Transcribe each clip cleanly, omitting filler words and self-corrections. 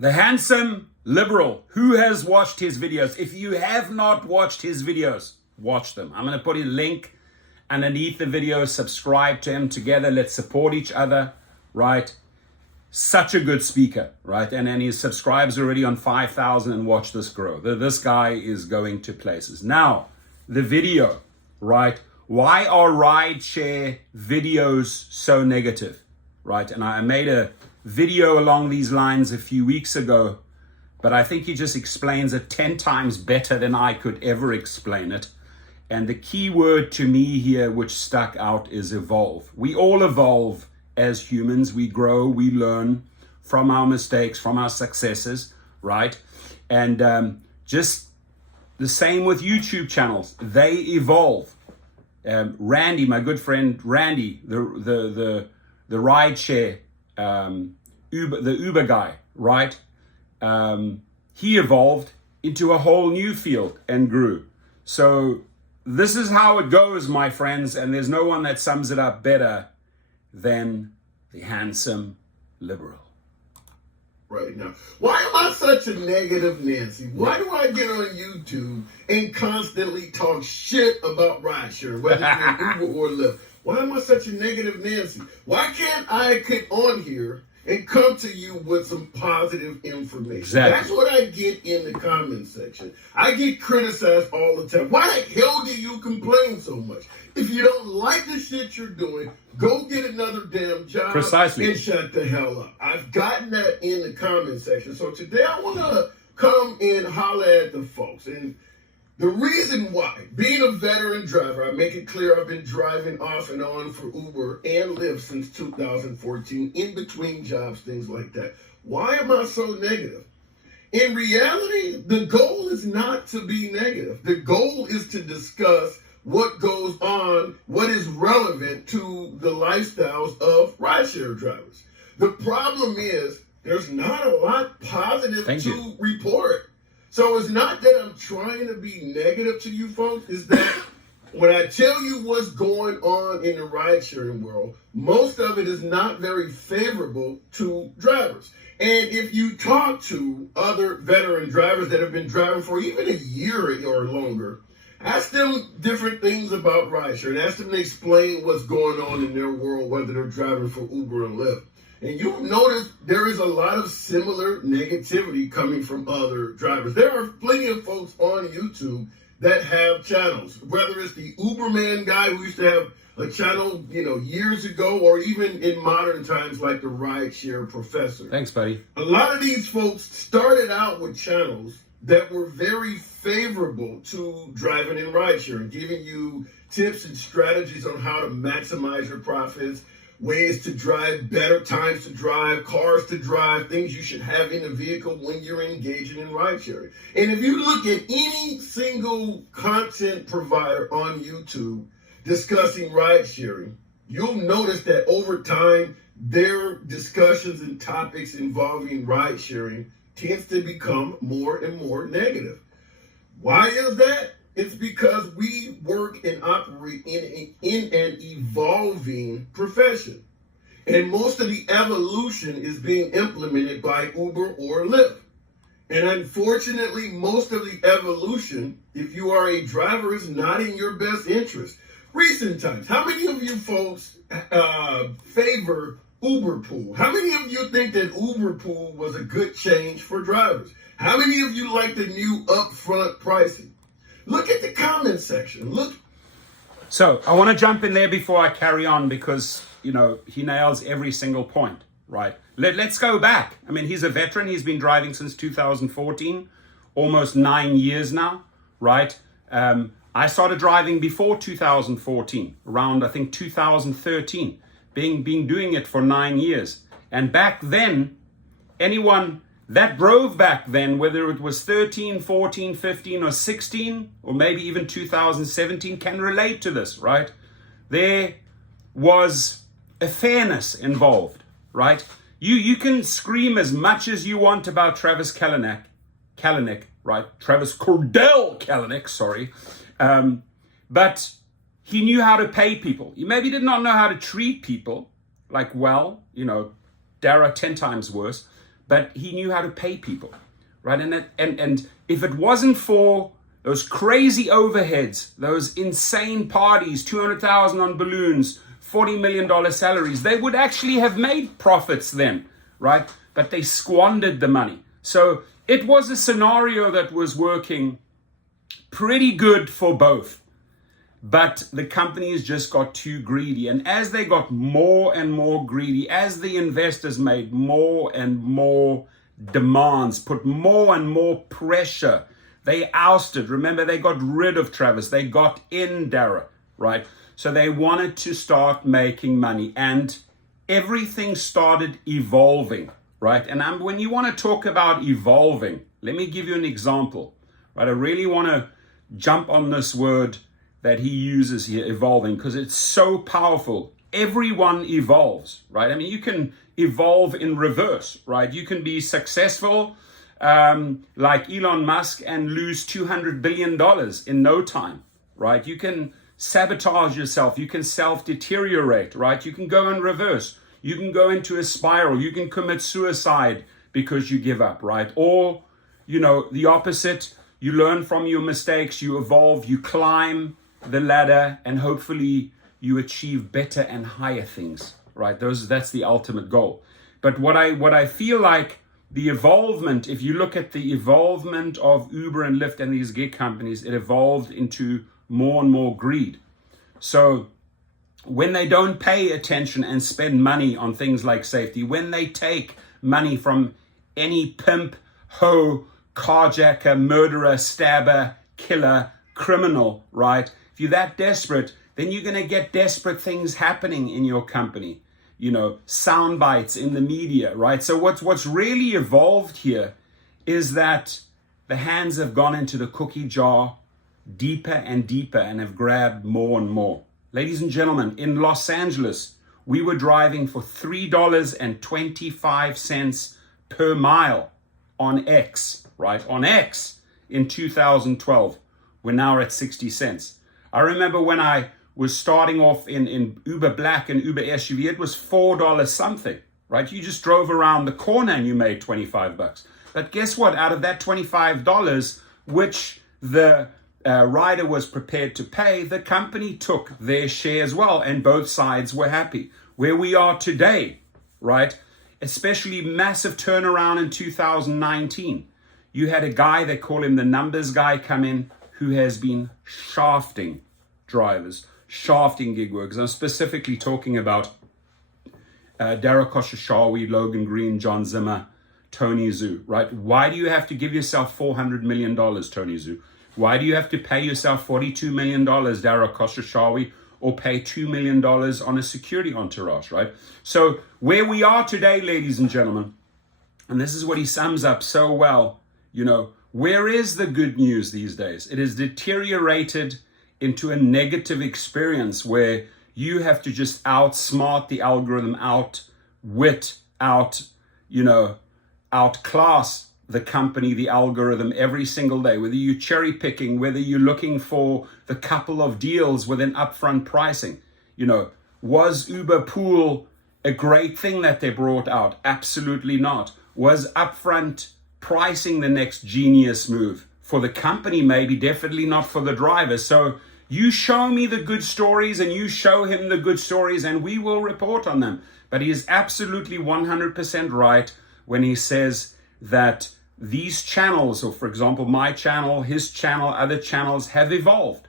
The handsome liberal. Who has watched his videos? If you have not watched his videos, watch them. I'm going to put a link underneath the video. Subscribe to him. Together, let's support each other, right? Such a good speaker, right? And his subscribers are already on 5,000, and watch this grow. This guy is going to places. Now, the video, right? Why are rideshare videos so negative, right? And I made a video along these lines a few weeks ago, but I think he just explains it 10 times better than I could ever explain it. And the key word to me here, which stuck out, is evolve. We all evolve as humans. We grow, we learn from our mistakes, from our successes, right? And just the same with YouTube channels. They evolve. Randy, my good friend Randy, the rideshare, the Uber guy, right? He evolved into a whole new field and grew. So this is how it goes, my friends, and there's no one that sums it up better than the handsome liberal. Right now, why am I such a negative Nancy? Why do I get on YouTube and constantly talk shit about rideshare, whether it's Uber or Lyft? Why am I such a negative Nancy? Why can't I get on here and come to you with some positive information? Exactly. That's what I get in the comment section. I get criticized all the time. Why the hell do you complain so much? If you don't like the shit you're doing, go get another damn job. Precisely. And shut the hell up. I've gotten that in the comment section. So today I want to come and holler at the folks. And the reason why, being a veteran driver, I make it clear I've been driving off and on for Uber and Lyft since 2014, in between jobs, things like that. Why am I so negative? In reality, the goal is not to be negative. The goal is to discuss what goes on, what is relevant to the lifestyles of rideshare drivers. The problem is there's not a lot positive to report. So it's not that I'm trying to be negative to you folks, it's that when I tell you what's going on in the ride-sharing world, most of it is not very favorable to drivers. And if you talk to other veteran drivers that have been driving for even a year or longer, ask them different things about rideshare and ask them to explain what's going on in their world, whether they're driving for Uber and Lyft. And you'll notice there is a lot of similar negativity coming from other drivers. There are plenty of folks on YouTube that have channels, whether it's the Uberman guy who used to have a channel, years ago, or even in modern times like the Rideshare Professor. Thanks, buddy. A lot of these folks started out with channels that were very favorable to driving in rideshare, giving you tips and strategies on how to maximize your profits, ways to drive, better times to drive, cars to drive, things you should have in a vehicle when you're engaging in ride sharing. And if you look at any single content provider on YouTube discussing ride sharing, you'll notice that over time, their discussions and topics involving ride sharing tends to become more and more negative. Why is that? It's because we work and operate in an evolving profession. And most of the evolution is being implemented by Uber or Lyft. And unfortunately, most of the evolution, if you are a driver, is not in your best interest. Recent times, how many of you folks favor Uber Pool? How many of you think that Uber Pool was a good change for drivers? How many of you like the new upfront pricing? Look at the comment section. Look. So I want to jump in there before I carry on because, he nails every single point, right? Let's go back. I mean, he's a veteran. He's been driving since 2014, almost 9 years now, right? I started driving before 2014, around, I think, 2013, being doing it for 9 years. And back then, anyone that drove back then, whether it was 13, 14, 15, or 16, or maybe even 2017, can relate to this, right? There was a fairness involved, right? You can scream as much as you want about Travis Kalanick, right? Travis Cordell Kalanick, sorry. But he knew how to pay people. He maybe did not know how to treat people, Dara 10 times worse. but he knew how to pay people, right? And if it wasn't for those crazy overheads, those insane parties, 200,000 on balloons, $40 million salaries, they would actually have made profits then, right? But they squandered the money. So it was a scenario that was working pretty good for both. But the companies just got too greedy. And as they got more and more greedy, as the investors made more and more demands, put more and more pressure, they ousted. Remember, they got rid of Travis. They got in Dara, right? So they wanted to start making money. And everything started evolving, right? And when you want to talk about evolving, let me give you an example, right? I really want to jump on this word that he uses here, evolving, because it's so powerful. Everyone evolves, right? I mean, you can evolve in reverse, right? You can be successful like Elon Musk and lose $200 billion in no time, right? You can sabotage yourself. You can self-deteriorate, right? You can go in reverse. You can go into a spiral. You can commit suicide because you give up, right? Or, the opposite. You learn from your mistakes. You evolve. You climb the ladder, and hopefully you achieve better and higher things, right? That's the ultimate goal. But what I feel like the evolvement, if you look at the evolvement of Uber and Lyft and these gig companies, it evolved into more and more greed. So when they don't pay attention and spend money on things like safety, when they take money from any pimp, hoe, carjacker, murderer, stabber, killer, criminal, right? If you're that desperate, then you're going to get desperate things happening in your company. Sound bites in the media, right? So what's really evolved here is that the hands have gone into the cookie jar deeper and deeper and have grabbed more and more. Ladies and gentlemen, in Los Angeles, we were driving for $3.25 per mile on X, right? On X in 2012. We're now at 60 cents. I remember when I was starting off in Uber Black and Uber SUV, it was $4 something, right? You just drove around the corner and you made $25. But guess what? Out of that $25, which the rider was prepared to pay, the company took their share as well, and both sides were happy. Where we are today, right? Especially massive turnaround in 2019. You had a guy, they call him the numbers guy, come in who has been shafting drivers, shafting gig workers. I'm specifically talking about Dara Khosrowshahi, Logan Green, John Zimmer, Tony Zhu, right? Why do you have to give yourself $400 million, Tony Zhu? Why do you have to pay yourself $42 million, Dara Khosrowshahi, or pay $2 million on a security entourage, right? So where we are today, ladies and gentlemen, and this is what he sums up so well, where is the good news these days? It has deteriorated into a negative experience where you have to just outsmart the algorithm, outclass the company, the algorithm every single day, whether you're cherry picking, whether you're looking for the couple of deals with an upfront pricing. Was Uber Pool a great thing that they brought out? Absolutely not. Was upfront pricing the next genius move? For the company, maybe, definitely not for the driver. So you show me the good stories and you show him the good stories and we will report on them. But he is absolutely 100% right when he says that these channels, or for example, my channel, his channel, other channels have evolved.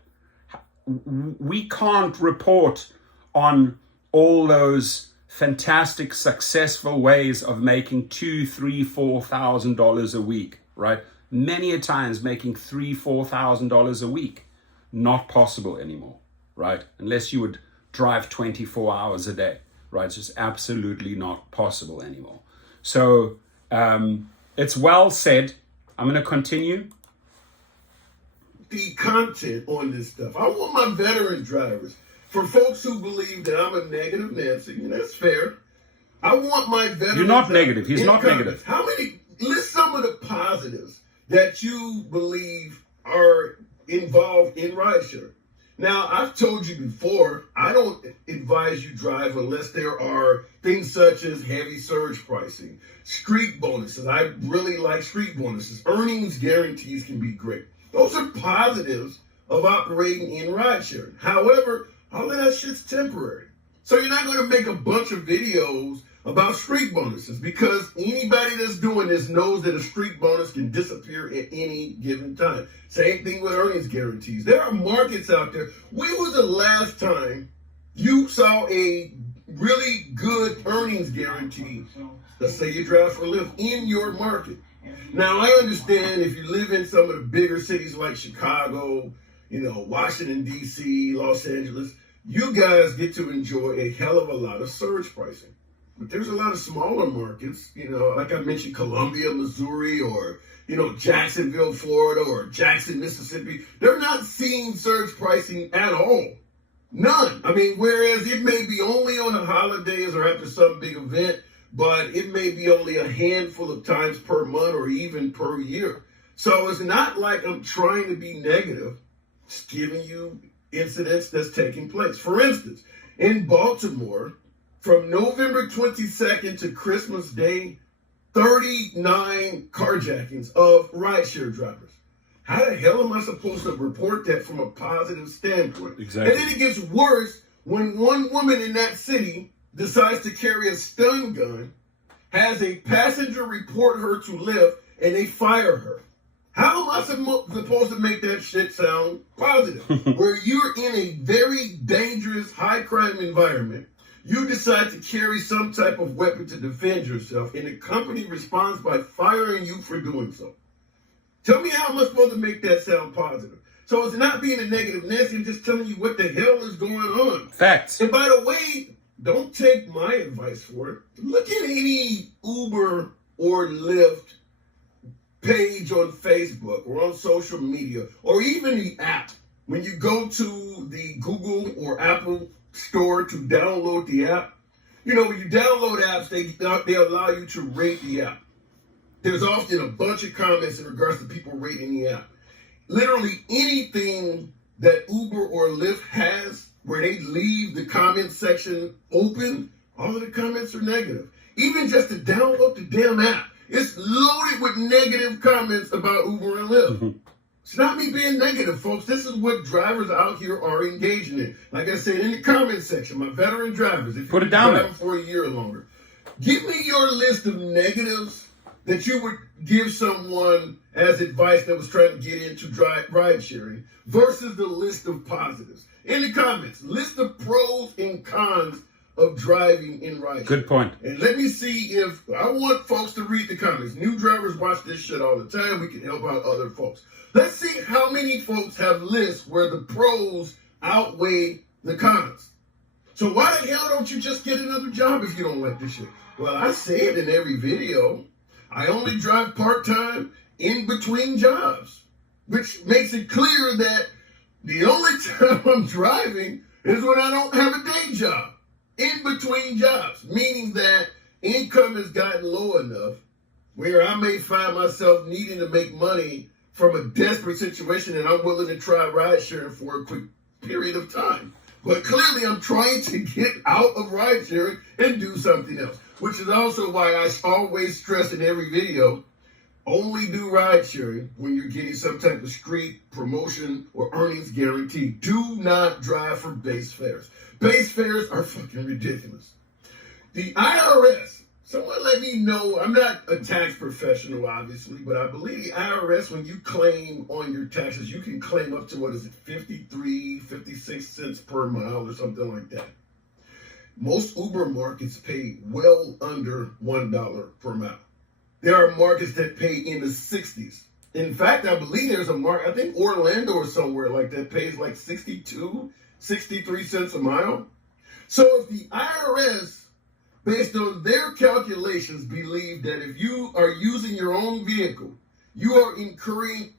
We can't report on all those fantastic, successful ways of making $2,000, $3,000, $4,000 a week, right? Many a times making $3,000, $4,000 a week. Not possible anymore, right? Unless you would drive 24 hours a day, right? It's just absolutely not possible anymore. So it's well said. I'm going to continue. The content on this stuff. I want my veteran drivers, for folks who believe that I'm a negative Nancy, and that's fair. I want my veteran. You're not negative. He's not negative. List some of the positives that you believe are involved in rideshare. Now, I've told you before, I don't advise you drive unless there are things such as heavy surge pricing, street bonuses. I really like street bonuses. Earnings guarantees can be great. Those are positives of operating in rideshare. However, all of that shit's temporary. So you're not going to make a bunch of videos about street bonuses because anybody that's doing this knows that a street bonus can disappear at any given time. Same thing with earnings guarantees. There are markets out there. When was the last time you saw a really good earnings guarantee? Let's say you drive for Lyft in your market. Now, I understand if you live in some of the bigger cities like Chicago, Washington, D.C., Los Angeles, you guys get to enjoy a hell of a lot of surge pricing. But there's a lot of smaller markets, like I mentioned, Columbia, Missouri, or, Jacksonville, Florida, or Jackson, Mississippi. They're not seeing surge pricing at all. None. I mean, whereas it may be only on the holidays or after some big event, but it may be only a handful of times per month or even per year. So it's not like I'm trying to be negative, just giving you incidents that's taking place. For instance, in Baltimore, from November 22nd to Christmas Day, 39 carjackings of rideshare drivers. How the hell am I supposed to report that from a positive standpoint? Exactly. And then it gets worse when one woman in that city decides to carry a stun gun, has a passenger report her to Lyft, and they fire her. How am I supposed to make that shit sound positive? Where you're in a very dangerous, high crime environment, you decide to carry some type of weapon to defend yourself, and the company responds by firing you for doing so. Tell me how am I supposed to make that sound positive? So it's not being a negative Nancy, I'm just telling you what the hell is going on. Facts. And by the way, don't take my advice for it. Look at any Uber or Lyft page on Facebook or on social media or even the app. When you go to the Google or Apple store to download the app, when you download apps, they allow you to rate the app. There's often a bunch of comments in regards to people rating the app. Literally anything that Uber or Lyft has where they leave the comment section open, all of the comments are negative. Even just to download the damn app, it's loaded with negative comments about Uber and Lyft. It's not me being negative, folks. This is what drivers out here are engaging in. Like I said, in the comment section, my veteran drivers, if you've been driving for a year or longer, give me your list of negatives that you would give someone as advice that was trying to get into ride sharing versus the list of positives. In the comments, list the pros and cons of driving in ride sharing. Good point. And let me see if I want folks to read the comments. New drivers watch this shit all the time. We can help out other folks. Let's see how many folks have lists where the pros outweigh the cons. So why the hell don't you just get another job if you don't like this shit? Well, I say it in every video. I only drive part-time in between jobs, which makes it clear that the only time I'm driving is when I don't have a day job, in between jobs, meaning that income has gotten low enough where I may find myself needing to make money from a desperate situation and I'm willing to try ride sharing for a quick period of time. But clearly I'm trying to get out of ride sharing and do something else, which is also why I always stress in every video, only do ride sharing when you're getting some type of street promotion or earnings guarantee. Do not drive for base fares. Base fares are fucking ridiculous. The IRS, someone let me know, I'm not a tax professional, obviously, but I believe the IRS, when you claim on your taxes, you can claim up to, 53, 56 cents per mile or something like that. Most Uber markets pay well under $1 per mile. There are markets that pay in the 60s. In fact, I believe there's a market, I think Orlando or somewhere like that pays like 62, 63 cents a mile. So if the IRS, based on their calculations, believe that if you are using your own vehicle, you are incurring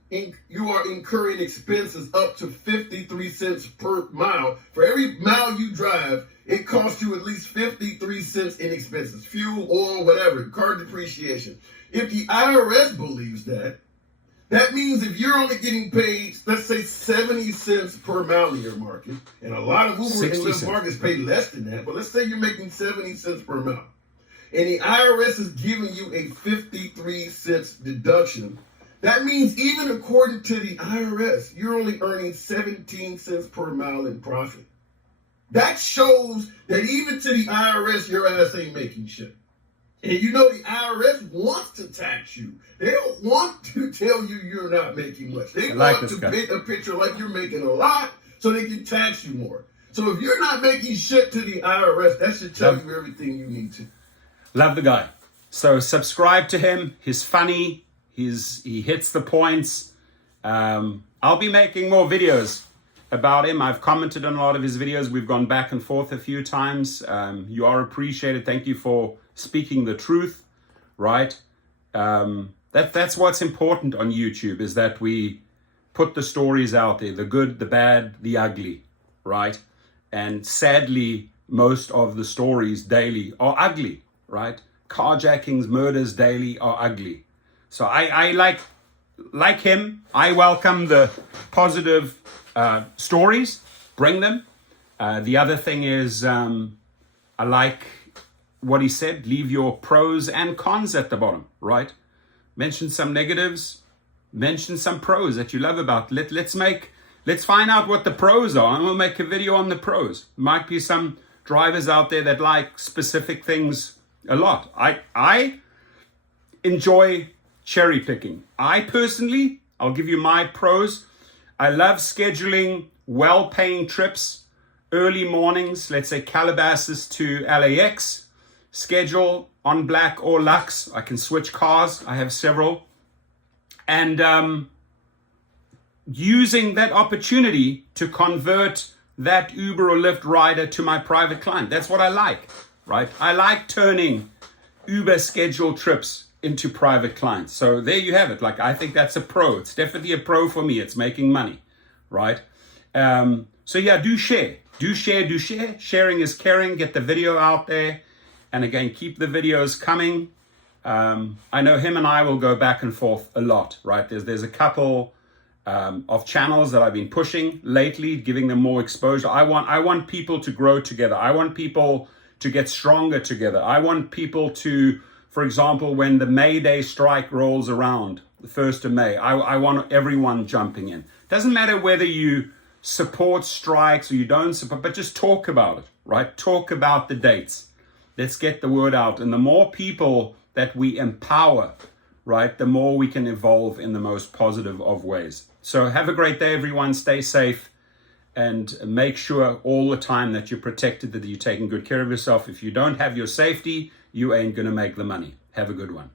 expenses up to 53 cents per mile. For every mile you drive, it costs you at least 53 cents in expenses, fuel, oil, whatever, car depreciation. If the IRS believes that, That means if you're only getting paid, let's say 70 cents per mile in your market, and a lot of Uber and 60 Lyft cents. markets pay less than that, but let's say you're making 70 cents per mile, and the IRS is giving you a 53 cents deduction. That means even according to the IRS, you're only earning 17 cents per mile in profit. That shows that even to the IRS, your ass ain't making shit. And you know the IRS wants to tax you. They don't want to tell you you're not making much. They want to paint a picture like you're making a lot so they can tax you more. So if you're not making shit to the IRS, that should tell you everything you need to. Love the guy. So subscribe to him. He's funny. He hits the points. I'll be making more videos about him. I've commented on a lot of his videos. We've gone back and forth a few times. You are appreciated. Thank you for speaking the truth, right? That's what's important on YouTube, is that we put the stories out there, the good, the bad, the ugly, right? And sadly, most of the stories daily are ugly, right? Carjackings, murders daily are ugly. So I like him. I welcome the positive stories, bring them. The other thing is I like what he said, leave your pros and cons at the bottom, right? Mention some negatives, mention some pros that you love about. Let's find out what the pros are, and we'll make a video on the pros. Might be some drivers out there that like specific things a lot. I enjoy cherry picking. I personally, I'll give you my pros. I love scheduling well-paying trips, early mornings, let's say Calabasas to LAX. Schedule on Black or Lux. I can switch cars. I have several. And using that opportunity to convert that Uber or Lyft rider to my private client. That's what I like, right? I like turning Uber scheduled trips into private clients. So there you have it. Like, I think that's a pro. It's definitely a pro for me. It's making money, right? So yeah, do share. Sharing is caring. Get the video out there. And again, keep the videos coming. I know him and I will go back and forth a lot, right? There's a couple of channels that I've been pushing lately, giving them more exposure. I want people to grow together. I want people to get stronger together. I want people to, for example, when the May Day strike rolls around, the 1st of May, I want everyone jumping in. Doesn't matter whether you support strikes or you don't support, but just talk about it, right? Talk about the dates. Let's get the word out. And the more people that we empower, right, the more we can evolve in the most positive of ways. So have a great day, everyone. Stay safe and make sure all the time that you're protected, that you're taking good care of yourself. If you don't have your safety, you ain't going to make the money. Have a good one.